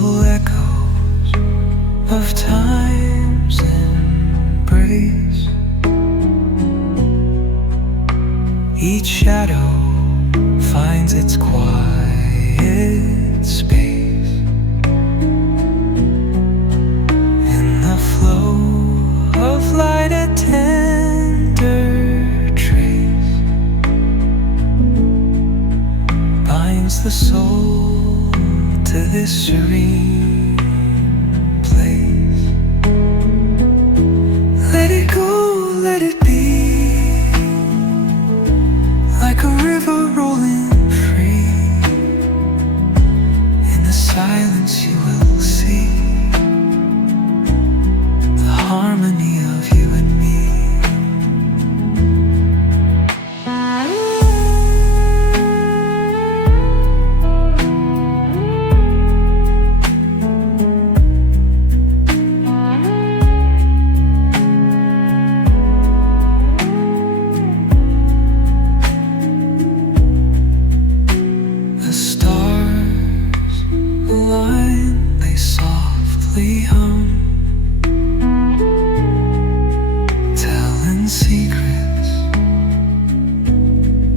Gentle echoes of time's embrace. Each shadow finds its quiet space. In the flow of light, a tender trace binds the soul to this serene place. Let it go, let it be, like a river rolling free. In the silence you will see the harmony of you and me. The stars align, they softly hum, telling secrets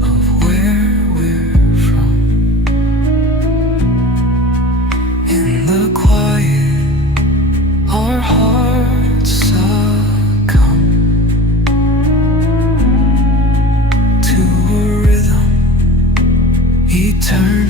of where we're from. In the quiet, our hearts succumb to a rhythm eternal.